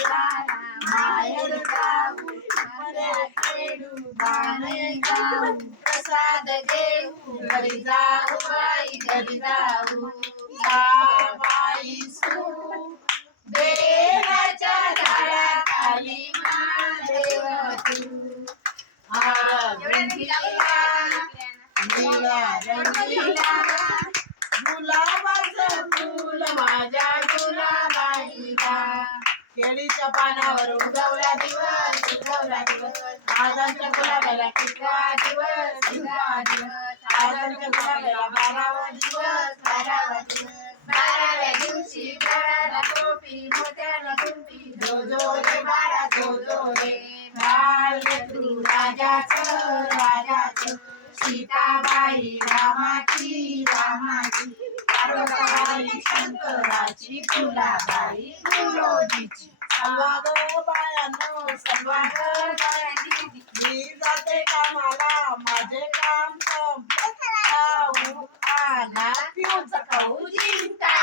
माहेर जाऊ मर्या खेळू गाणे गाऊ प्रसाद घेऊ घरी जाऊ बाई घरी जाऊ बाई सू देवाच्या झाडाखाली महादेव तू रंगीला निळ्या रंगीला गुलाबाचं फूल माझ्या गुलाबाईला केळीच्या पानावर उगवला दिवस आजांच्या गुलाबाला कितवा दिवस आजांच्या गुलाबाला 12वा दिवस 12व्या दिवशी गळ्याला टोपी मोत्याला टोपी जो जो रे बाळा जो जो रे बाळ तू राजाचं सीताबाई रामाची पार्वतीबाई शंकराची फुलाबाई फुलोजीची संवाद बायानो संवाद बायांनी मी जाते कामाला माझे काम संपलं आला पिऊचा खाऊ चिंता